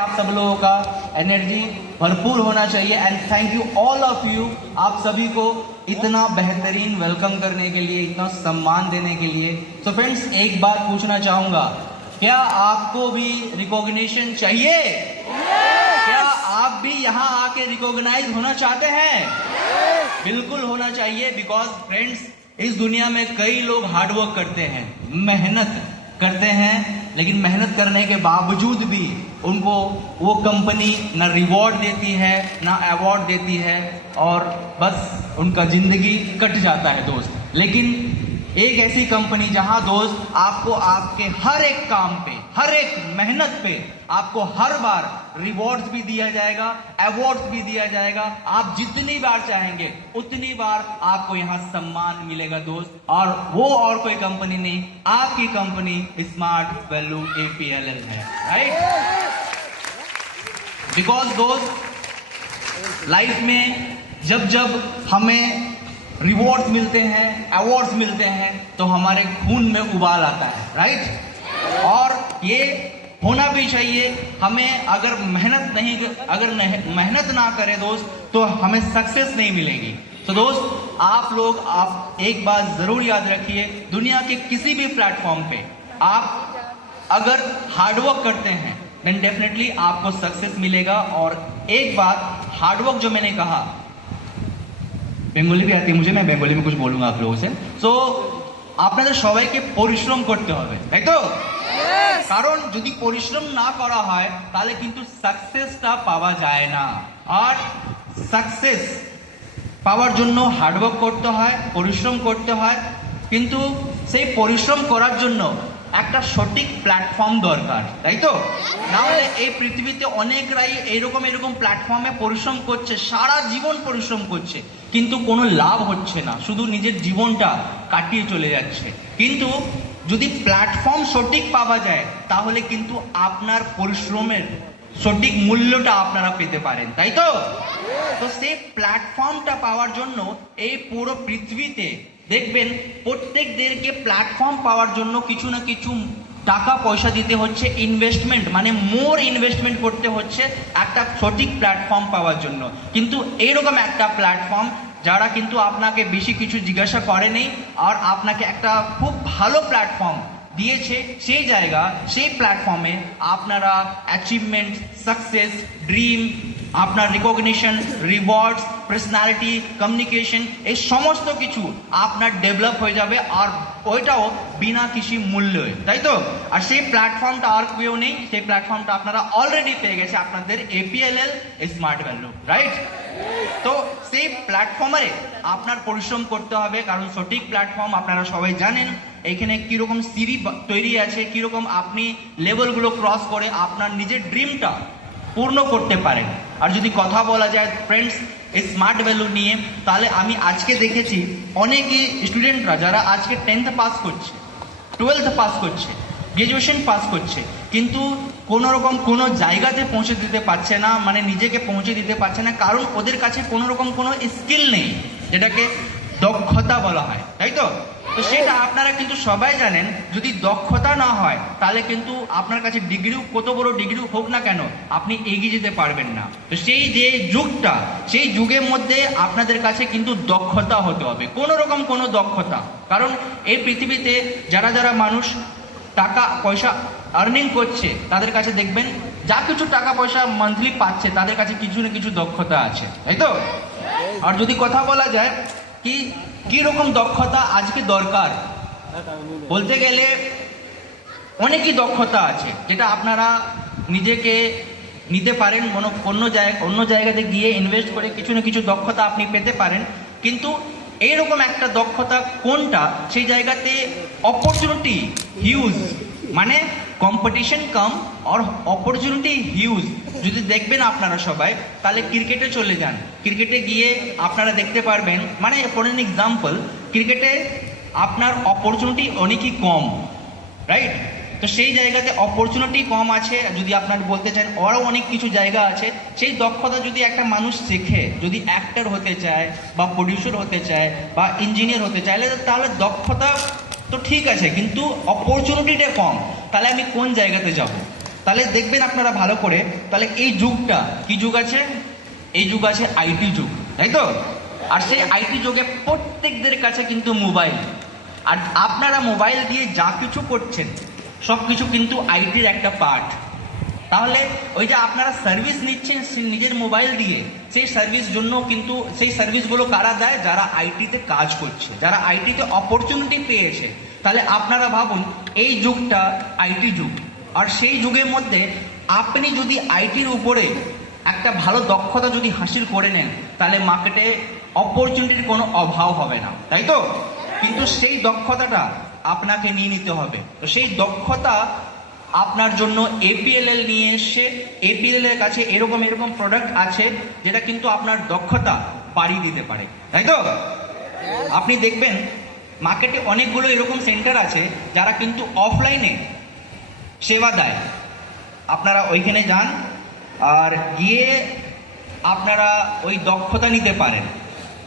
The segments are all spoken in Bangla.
आप सब लोगों का एनर्जी भरपूर होना चाहिए and thank you all of you, आप सभी को इतना बेहतरीन वेलकम करने के लिए, इतना सम्मान देने के लिए। तो फ्रेंड्स, एक बात पूछना चाहूंगा, क्या आपको भी रिकॉग्निशन चाहिए? क्या आप भी यहाँ आके रिकॉग्नाइज होना चाहते हैं? बिल्कुल होना चाहिए, बिकॉज फ्रेंड्स इस दुनिया में कई लोग हार्डवर्क करते हैं, मेहनत करते हैं, लेकिन मेहनत करने के बावजूद भी उनको वो कंपनी ना रिवॉर्ड देती है ना अवार्ड देती है और बस उनका जिंदगी कट जाता है दोस्त। लेकिन एक ऐसी कंपनी जहां दोस्त आपको आपके हर एक काम पे, हर एक मेहनत पे आपको हर बार रिवॉर्ड्स भी दिया जाएगा, अवार्ड्स भी दिया जाएगा। आप जितनी बार चाहेंगे उतनी बार आपको यहाँ सम्मान मिलेगा दोस्त, और वो और कोई कंपनी नहीं, आपकी कंपनी स्मार्ट वैल्यू APLL है, राइट? बिकॉज दोस्त लाइफ में जब जब हमें रिवॉर्ड्स मिलते हैं, अवार्ड्स मिलते हैं, तो हमारे खून में उबाल आता है, राइट? और ये होना भी चाहिए। हमें अगर मेहनत ना करें दोस्त, तो हमें सक्सेस नहीं मिलेगी। तो दोस्त आप एक बात जरूर याद रखिए, दुनिया के किसी भी प्लेटफॉर्म पे आप अगर हार्डवर्क करते हैं देन डेफिनेटली आपको सक्सेस मिलेगा। और एक बात, हार्डवर्क जो मैंने कहा, বেঙ্গলি भी आती है मुझे, मैं बेंगली में कुछ बोलूंगा आप लोगों से। सो আপনাদের সবাইকে পরিশ্রম করতে হবে, তাই তো? কারণ যদি পরিশ্রম না করা হয় তাহলে কিন্তু সাকসেসটা পাওয়া যায় না। আর সাকসেস পাওয়ার জন্য হার্ডওয়ার্ক করতে হয়, পরিশ্রম করতে হয়, কিন্তু সেই পরিশ্রম করার জন্য একটা সঠিক প্ল্যাটফর্ম দরকার, তাই তো? না হলে এই পৃথিবীতে অনেকরাই এরকম প্ল্যাটফর্মে পরিশ্রম করছে, সারা জীবন পরিশ্রম করছে, কিন্তু কোনো লাভ হচ্ছে না, শুধু নিজের জীবনটা কাটিয়ে চলে যাচ্ছে। কিন্তু যদি প্ল্যাটফর্ম সঠিক পাওয়া যায় তাহলে কিন্তু আপনার পরিশ্রমের সঠিক মূল্যটা আপনারা পেতে পারেন, তাই তো? তো সেই প্ল্যাটফর্মটা পাওয়ার জন্য এই পুরো পৃথিবীতে দেখবেন প্রত্যেকদেরকে প্ল্যাটফর্ম পাওয়ার জন্য কিছু না কিছু টাকা পয়সা দিতে হচ্ছে, ইনভেস্টমেন্ট, মানে মোর ইনভেস্টমেন্ট করতে হচ্ছে একটা সঠিক প্ল্যাটফর্ম পাওয়ার জন্য। কিন্তু এইরকম একটা প্ল্যাটফর্ম যারা কিন্তু আপনাকে বেশি কিছু জিজ্ঞাসা করেনি আর আপনাকে একটা খুব ভালো প্ল্যাটফর্ম দিয়েছে, সেই জায়গা, সেই প্ল্যাটফর্মে আপনারা অ্যাচিভমেন্ট, সাকসেস, ড্রিম, আপনার রিকগনিশন, রিওয়ার্ডস, পার্সোনালিটি, কমিউনিকেশন, এই সমস্ত কিছু আপনার ডেভেলপ হয়ে যাবে, আর ওইটাও বিনা কিছু মূল্যে, তাই তো? আর সেই প্ল্যাটফর্মটা আর কেউ নেই, সেই প্ল্যাটফর্মটা আপনারা অলরেডি পেয়ে গেছে, আপনাদের APLL স্মার্ট ভ্যালু, রাইট? তো সেই প্ল্যাটফর্মে আপনার পরিশ্রম করতে হবে, কারণ সঠিক প্ল্যাটফর্ম আপনারা সবাই জানেন এখানে কিরকম সিঁড়ি তৈরি আছে, কিরকম আপনি লেভেলগুলো ক্রস করে আপনার নিজের ড্রিমটা পূর্ণ করতে পারেন। আর যদি কথা বলা যায় ফ্রেন্ডস এই স্মার্ট ভ্যালু নিয়ে, তাহলে আমি আজকে দেখেছি অনেকে স্টুডেন্টরা যারা আজকে 10th পাস করছে, 12th পাস করছে, গ্রাজুয়েশন পাস করছে, কিন্তু কোনো রকম কোনো জায়গাতে পৌঁছে দিতে পারছে না, মানে নিজেকে পৌঁছে দিতে পারছে না, কারণ ওদের কাছে কোনো রকম কোনো স্কিল নেই, যেটাকে দক্ষতা বলা হয়, তাই তো? তো সেটা আপনারা কিন্তু সবাই জানেন, যদি দক্ষতা না হয় তাহলে কিন্তু আপনার কাছে ডিগ্রিও, কত বড় ডিগ্রি হোক না কেন, আপনি এগিয়ে যেতে পারবেন না। তো সেই যে যুগটা, সেই যুগের মধ্যে আপনাদের কাছে কিন্তু দক্ষতা হতে হবে, কোনো রকম কোনো দক্ষতা। কারণ এই পৃথিবীতে যারা যারা মানুষ টাকা পয়সা আর্নিং করছে তাদের কাছে দেখবেন যা কিছু টাকা পয়সা মান্থলি পাচ্ছে তাদের কাছে কিছু না কিছু দক্ষতা আছে, তাই তো? আর যদি কথা বলা যায় কি রকম দক্ষতা আজকে দরকার, বলতে গেলে অনেকই দক্ষতা আছে যেটা আপনারা নিজেকে নিতে পারেন, অন্য জায়গাতে গিয়ে ইনভেস্ট করে কিছু না কিছু দক্ষতা আপনি পেতে পারেন। কিন্তু এইরকম একটা দক্ষতা কোনটা, সেই জায়গাতে অপরচুনিটি হিউজ, মানে কম্পিটিশন কম আর অপরচুনিটি হিউজ। যদি দেখবেন আপনারা সবাই, তাহলে ক্রিকেটে চলে যান, ক্রিকেটে গিয়ে আপনারা দেখতে পারবেন, মানে ফর এন এক্সাম্পল, ক্রিকেটে আপনার অপরচুনিটি অনেকই কম, রাইট? তো সেই জায়গাতে অপরচুনিটি কম আছে, যদি আপনার বলতে চান আরও অনেক কিছু জায়গা আছে। সেই দক্ষতা যদি একটা মানুষ শেখে, যদি অ্যাক্টর হতে চায় বা প্রডিউসার হতে চায় বা ইঞ্জিনিয়ার হতে চায়, তাহলে দক্ষতা তো ঠিক আছে, কিন্তু অপরচুনিটিটা কম, তাহলে আমি কোন জায়গাতে যাব? তাহলে দেখবেন আপনারা ভালো করে, তাহলে এই যুগটা কি যুগ আছে? এই যুগ আছে আইটি যুগ, তাই তো? আর সেই আইটি যুগে প্রত্যেকদের কাছে কিন্তু মোবাইল, আর আপনারা মোবাইল দিয়ে যা কিছু করছেন সব কিছু কিন্তু আইটির একটা পার্ট। তাহলে ওই যে আপনারা সার্ভিস নিচ্ছেন নিজের মোবাইল দিয়ে, সেই সার্ভিস জন্য কিন্তু সেই সার্ভিসগুলো কারা দেয়? যারা আইটিতে কাজ করছে, যারা আইটিতে অপরচুনিটি পেয়েছে। তাহলে আপনারা ভাবুন, এই যুগটা আইটি যুগ, আর সেই যুগের মধ্যে আপনি যদি আইটির উপরে একটা ভালো দক্ষতা যদি হাসিল করে নেন, তাহলে মার্কেটে অপরচুনিটির কোনো অভাব হবে না, তাই তো? কিন্তু সেই দক্ষতাটা আপনাকে নিয়ে নিতে হবে। তো সেই দক্ষতা আপনার জন্য এপিএলএল নিয়ে এসছে। এপিএলএল এর কাছে এরকম এরকম প্রোডাক্ট আছে যেটা কিন্তু আপনার দক্ষতা বাড়িয়ে দিতে পারে, তাই তো? আপনি দেখবেন মার্কেটে অনেকগুলো এরকম সেন্টার আছে যারা কিন্তু অফলাইনে সেবা দেয়। আপনারা ওইখানে যান আর গিয়ে আপনারা ওই দক্ষতা নিতে পারেন।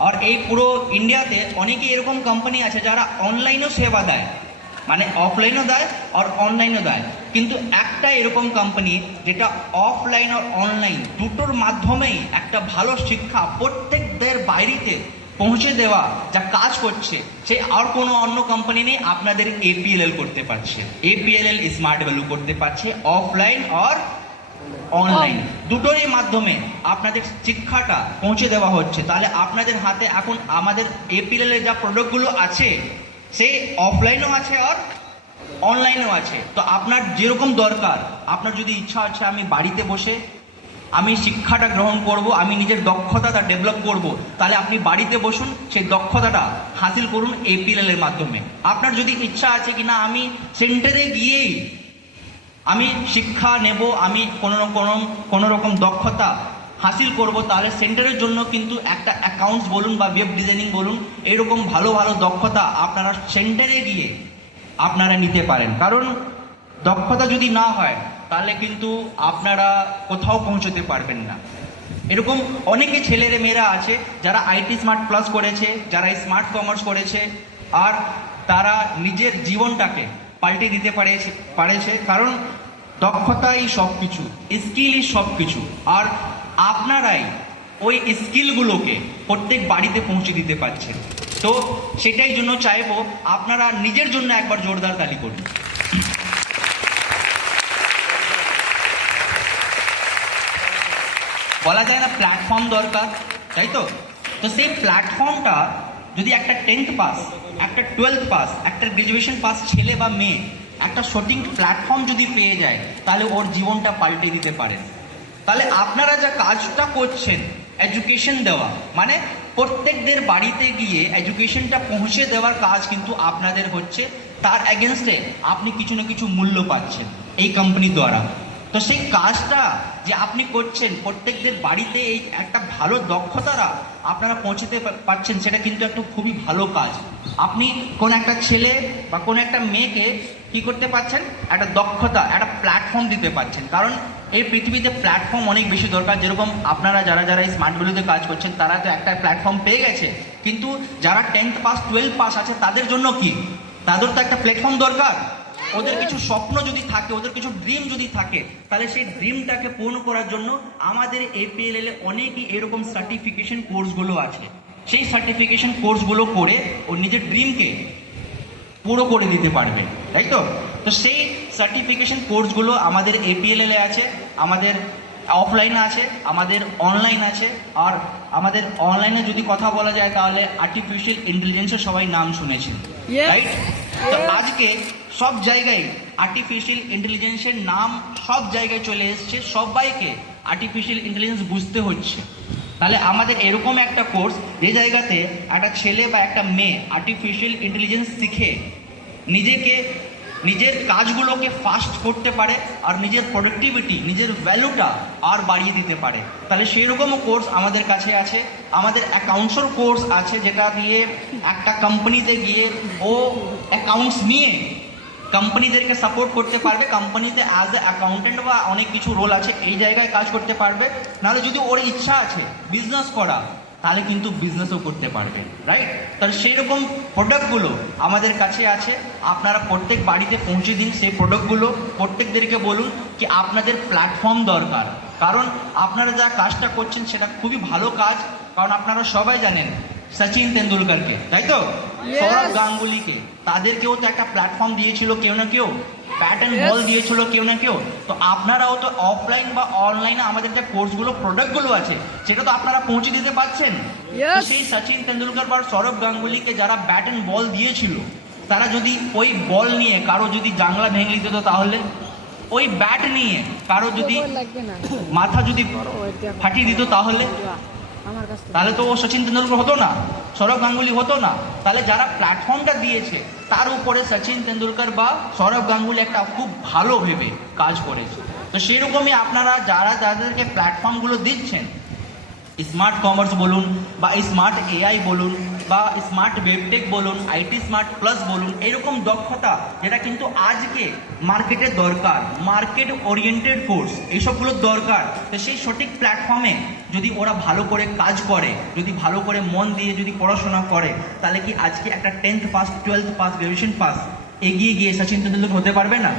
আর এই পুরো ইন্ডিয়াতে অনেকই এরকম কোম্পানি আছে যারা অনলাইনেও সেবা দেয়, মানে অফলাইনও দেয় আর অনলাইনও দেয়। কিন্তু একটা এরকম কোম্পানি যেটা অফলাইন আর অনলাইন দুটোর মাধ্যমেই একটা ভালো শিক্ষা প্রত্যেকদের বাইরেতে পৌঁছে দেওয়া যা কাজ করছে, সে আর কোনো অন্য কোম্পানি নেই। আপনাদের এপিএলএল করতে পারছে, এপিএলএল স্মার্ট ভ্যালু করতে পারছে অফলাইন আর অনলাইন দুটোরই মাধ্যমে আপনাদের শিক্ষাটা পৌঁছে দেওয়া হচ্ছে। তাহলে আপনাদের হাতে এখন আমাদের এপিএলএল এর যা প্রোডাক্টগুলো আছে সেই অফলাইনও আছে আর অনলাইনেও আছে। তো আপনার যেরকম দরকার, আপনার যদি ইচ্ছা আছে আমি বাড়িতে বসে আমি শিক্ষাটা গ্রহণ করব, আমি নিজের দক্ষতাটা ডেভেলপ করব, তাহলে আপনি বাড়িতে বসুন, সেই দক্ষতাটা হাসিল করুন এপিএলএল এর মাধ্যমে। আপনার যদি ইচ্ছা আছে কি না আমি সেন্টারে গিয়েই আমি শিক্ষা নেব, আমি কোনো রকম দক্ষতা হাসিল করব, তাহলে সেন্টারের জন্য কিন্তু একটা অ্যাকাউন্টস বলুন বা ওয়েব ডিজাইনিং বলুন, এরকম ভালো ভালো দক্ষতা আপনারা সেন্টারে গিয়ে আপনারা নিতে পারেন। কারণ দক্ষতা যদি না হয় তাহলে কিন্তু আপনারা কোথাও পৌঁছতে পারবেন না। এরকম অনেকে ছেলেরা মেয়েরা আছে যারা আইটি স্মার্ট প্লাস করেছে, যারা স্মার্ট কমার্স করেছে, আর তারা নিজের জীবনটাকে পাল্টে দিতে পারেছে। কারণ দক্ষতাই সব কিছু, স্কিলই সব কিছু, আর আপনারাই ওই স্কিলগুলোকে প্রত্যেক বাড়িতে পৌঁছে দিতে পারছেন। তো সেটাই জন্য চাইবো আপনারা নিজের জন্য একবার জোরদার তালি করুন। বলা যায় না প্ল্যাটফর্ম দরকার, তাই তো? তো সেই প্ল্যাটফর্মটা যদি একটা 10th পাস, একটা 12th পাস, একটা গ্রাজুয়েশন পাস ছেলে বা মেয়ে একটা সঠিক প্ল্যাটফর্ম যদি পেয়ে যায়, তাহলে ওর জীবনটা পাল্টে দিতে পারে। তাহলে আপনারা যা কাজটা করছেন এডুকেশন দেওয়া, মানে প্রত্যেকদের বাড়িতে গিয়ে এডুকেশনটা পৌঁছে দেওয়ার কাজ কিন্তু আপনাদের হচ্ছে, তার এগেনস্টে আপনি কিছু না কিছু মূল্য পাচ্ছেন এই কোম্পানি দ্বারা। তো সেই কাজটা যে আপনি করছেন প্রত্যেকদের বাড়িতে, এই একটা ভালো দক্ষতারা আপনারা পৌঁছতে পারছেন, সেটা কিন্তু একটা খুবই ভালো কাজ। আপনি কোন একটা ছেলে বা কোন একটা মেয়েকে কি করতে পারছেন, একটা দক্ষতা, একটা প্ল্যাটফর্ম দিতে পারছেন। কারণ এই পৃথিবীতে প্ল্যাটফর্ম অনেক বেশি দরকার। যেরকম আপনারা যারা এই স্মার্ট ভ্যালুতে কাজ করছেন তারা তো একটা প্ল্যাটফর্ম পেয়ে গেছে, কিন্তু যারা 10th পাস 12th পাস আছে তাদের জন্য কি, তাদের তো একটা প্ল্যাটফর্ম দরকার। ওদের কিছু স্বপ্ন যদি থাকে, ওদের কিছু ড্রিম যদি থাকে, তাহলে সেই ড্রিমটাকে পূর্ণ করার জন্য আমাদের এপিএলএল এ অনেকই এরকম সার্টিফিকেশন কোর্সগুলো আছে। সেই সার্টিফিকেশন কোর্সগুলো করে ও নিজের ড্রিমকে পুরো করে দিতে পারবে, তাই তো? তো সেই সার্টিফিকেশন কোর্সগুলো আমাদের এপিএলএল এ আছে, আমাদের অফলাইনে আছে, আমাদের অনলাইন আছে। আর আমাদের অনলাইনে যদি কথা বলা যায় তাহলে আর্টিফিশিয়াল ইন্টেলিজেন্সের সবাই নাম শুনেছেন, রাইট? তো আজকে সব জায়গায় আর্টিফিশিয়াল ইন্টেলিজেন্সের নাম সব জায়গায় চলে এসছে, সবাইকে আর্টিফিশিয়াল ইন্টেলিজেন্স বুঝতে হচ্ছে। তাহলে আমাদের এরকম একটা কোর্স যে জায়গাতে একটা ছেলে বা একটা মেয়ে আর্টিফিশিয়াল ইন্টেলিজেন্স শিখে নিজের কাজগুলোকে ফাস্ট করতে পারে আর নিজের প্রোডাক্টিভিটি, নিজের ভ্যালুটা আর বাড়িয়ে দিতে পারে, তাহলে সেই রকমও কোর্স আমাদের কাছে আছে। আমাদের অ্যাকাউন্টসের কোর্স আছে, যেটা দিয়ে একটা কোম্পানিতে গিয়ে ও অ্যাকাউন্টস নিয়ে কোম্পানিদেরকে সাপোর্ট করতে পারবে, কোম্পানিতে অ্যাজ এ অ্যাকাউন্টেন্ট বা অনেক কিছু রোল আছে এই জায়গায় কাজ করতে পারবে। নাহলে যদি ওর ইচ্ছা আছে বিজনেস করা, তাহলে কিন্তু বিজনেসও করতে পারবেন, রাইট? তাহলে সেই রকম প্রোডাক্টগুলো আমাদের কাছে আছে, আপনারা প্রত্যেক বাড়িতে পৌঁছে দিন সেই প্রোডাক্টগুলো। প্রত্যেকদেরকে বলুন কি আপনাদের প্ল্যাটফর্ম দরকার, কারণ আপনারা যা কাজটা করছেন সেটা খুবই ভালো কাজ। কারণ আপনারা সবাই জানেন সচিন তেন্ডুলকরকে, তাই তো, সৌরভ গাঙ্গুলিকে, তাদেরকেও তো একটা প্ল্যাটফর্ম দিয়েছিল কেউ না কেউ, ব্যাট অ্যান্ড বল দিয়েছিল কেউ না কেউ। তো আপনারাও তো অফলাইন বা অনলাইনে আমাদের যে কোর্সগুলো প্রোডাক্টগুলো আছে সেটা তো আপনারা পৌঁছে দিতে পারছেন। তো সেই সচিন তেন্ডুলকর বা সৌরভ গাঙ্গুলিকে যারা ব্যাট অ্যান্ড বল দিয়েছিল, তারা যদি ওই বল নিয়ে কারো যদি জাংলা ভেঙে দিত, তাহলে ওই ব্যাট নিয়ে কারো যদি মাথা যদি ফাটিয়ে দিত, তাহলে তো ও সচিন তেন্ডুলকর হতো না, সৌরভ গাঙ্গুলি হতো না। তাহলে যারা প্ল্যাটফর্মটা দিয়েছে তার উপরে সচিন তেন্ডুলকর বা সৌরভ গাঙ্গুলি একটা খুব ভালো ভেবে কাজ করেছে। তো সেরকমই আপনারা যারা যাদেরকে প্ল্যাটফর্মগুলো দিচ্ছেন, স্মার্ট কমার্স বলুন বা স্মার্ট এআই বলুন বা স্মার্ট ওয়েবটেক বলুন, আইটি স্মার্ট প্লাস বলুন, এরকম দক্ষতা যেটা কিন্তু আজকে মার্কেটে দরকার, মার্কেট ওরিয়েন্টেড কোর্স এইসবগুলো দরকার। তো সেই সঠিক প্ল্যাটফর্মে যদি ওরা ভালো করে কাজ করে, যদি ভালো করে মন দিয়ে যদি পড়াশোনা করে, তাহলে কি আজকে একটা 10th pass, 12th pass, graduation pass এগিয়ে গিয়ে সচিন তেন্ডুলকর হতে পারবে না?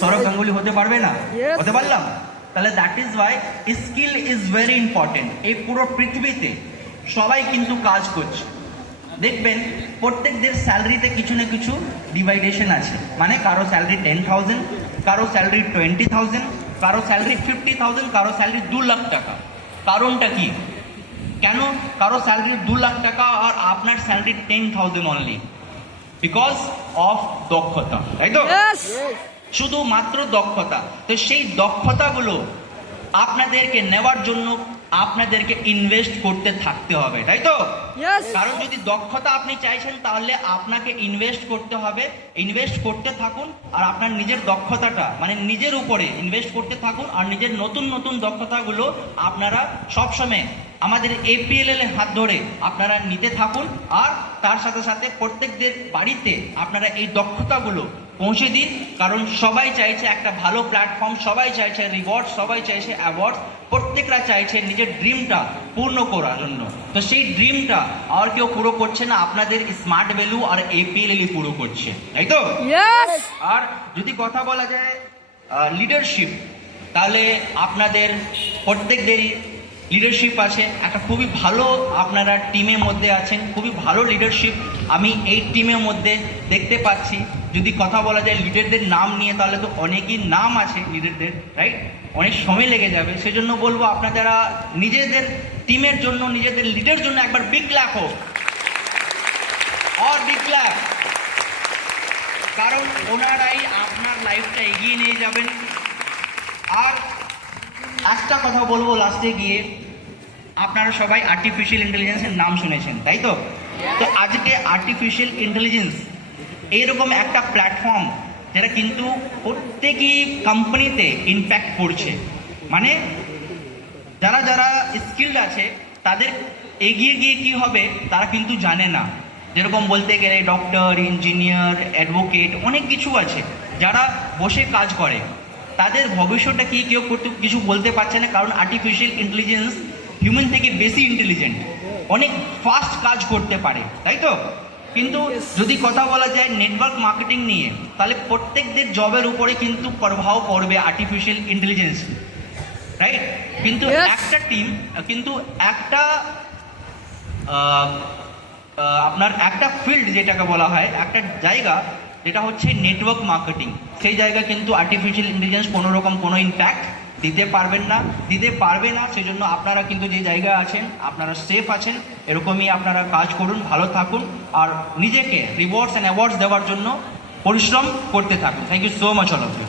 সৌরভ গাঙ্গুলি হতে পারবে না? হতে পারলাম? তাহলে that is Y skill is very important. এই পুরো পৃথিবীতে সবাই কিন্তু কাজ করছে, দেখবেন প্রত্যেকদের স্যালারিতে কিছু না কিছু ডিভাইডেশন আছে। মানে কারো স্যালারি 10,000, কারো স্যালারি 20,000, কারো স্যালারি 50,000, কারো স্যালারি 2 লাখ টাকা। কারণটা কি? কেন কারো স্যালারি 2 লাখ টাকা আর আপনার স্যালারি 10,000 অনলি? বিকজ অফ দক্ষতা, তাই তো? শুধুমাত্র দক্ষতা। তো সেই দক্ষতাগুলো আপনাদেরকে নেওয়ার জন্য আপনাদেরকে ইনভেস্ট করতে থাকতে হবে, তাই তো? কারণ যদি দক্ষতা আপনি চাইছেন তাহলে আপনাকে ইনভেস্ট করতে হবে। ইনভেস্ট করতে থাকুন আর আপনার নিজের দক্ষতাটা মানে নিজের উপরে ইনভেস্ট করতে থাকুন, আর নিজের নতুন নতুন দক্ষতাগুলো আপনারা সবসময় আমাদের APLL এর হাত ধরে আপনারা নিতে থাকুন। আর তার সাথে সাথে প্রত্যেকদের বাড়িতে আপনারা এই দক্ষতাগুলো পৌঁছে দিন, কারণ সবাই চাইছে একটা ভালো প্ল্যাটফর্ম, সবাই চাইছে রিওয়ার্ড, সবাই চাইছে অ্যাওয়ার্ড, প্রত্যেকরা চাইছে নিজের ড্রিমটা পূর্ণ করার জন্য। তো সেই ড্রিমটা আর কেউ পুরো করছে না, আপনাদের স্মার্ট ভ্যালু আর APLL পুরো করছে, তাই তো? আর যদি কথা বলা যায় লিডারশিপ, তাহলে আপনাদের প্রত্যেকদেরই লিডারশিপ আছে, একটা খুবই ভালো আপনারা টিমের মধ্যে আছেন, খুবই ভালো লিডারশিপ আমি এই টিমের মধ্যে দেখতে পাচ্ছি। যদি কথা বলা যায় লিডারদের নাম নিয়ে, তাহলে তো অনেকই নাম আছে লিডারদের, রাইট? অনেক সময় লেগে যাবে। সেজন্য বলবো আপনারা নিজেদের টিমের জন্য, নিজেদের লিডার জন্য একবার বিগ ক্ল্যাপ হোক, আর বিগ ক্ল্যাপ, কারণ ওনারাই আপনার লাইফটা এগিয়ে নিয়ে যাবেন। আর একটা কথা বলবো লাস্টে গিয়ে, আপনারা সবাই আর্টিফিশিয়াল ইন্টেলিজেন্সের নাম শুনেছেন, তাই তো? তো আজকে আর্টিফিশিয়াল ইন্টেলিজেন্স এইরকম একটা প্ল্যাটফর্ম যেটা কিন্তু প্রত্যেকই কোম্পানিতে ইম্প্যাক্ট করছে। মানে যারা যারা স্কিলড আছে তাদের এগিয়ে গিয়ে কি হবে তারা কিন্তু জানে না। যেরকম বলতে গেলে ডক্টর, ইঞ্জিনিয়ার, অ্যাডভোকেট, অনেক কিছু আছে যারা বসে কাজ করে, তাদের ভবিষ্যৎটা কি কেউ কিছু বলতে পারছে না, কারণ আর্টিফিশিয়াল ইন্টেলিজেন্স হিউম্যান থেকে বেশি ইন্টেলিজেন্ট, অনেক ফাস্ট কাজ করতে পারে, তাই তো? কিন্তু যদি কথা বলা যায় নেটওয়ার্ক মার্কেটিং নিয়ে, তাহলে প্রত্যেকদের জবের উপরে কিন্তু প্রভাব পড়বে আর্টিফিশিয়াল ইন্টেলিজেন্স, রাইট? কিন্তু একটা টিম, কিন্তু একটা আপনার একটা ফিল্ড যেটাকে বলা হয়, একটা জায়গা যেটা হচ্ছে নেটওয়ার্ক মার্কেটিং, সেই জায়গায় কিন্তু আর্টিফিশিয়াল ইন্টেলিজেন্স কোনো রকম কোনো ইম্প্যাক্ট দিতে পারবে না। সেজন্য আপনারা কিন্তু যে জায়গায় আছেন আপনারা সেফ আছেন, এরকমই আপনারা কাজ করুন, ভালো থাকুন, আর নিজেকে রিওয়ার্ডস অ্যান্ড অ্যাওয়ার্ডস দেওয়ার জন্য পরিশ্রম করতে থাকুন। Thank you so much all of you.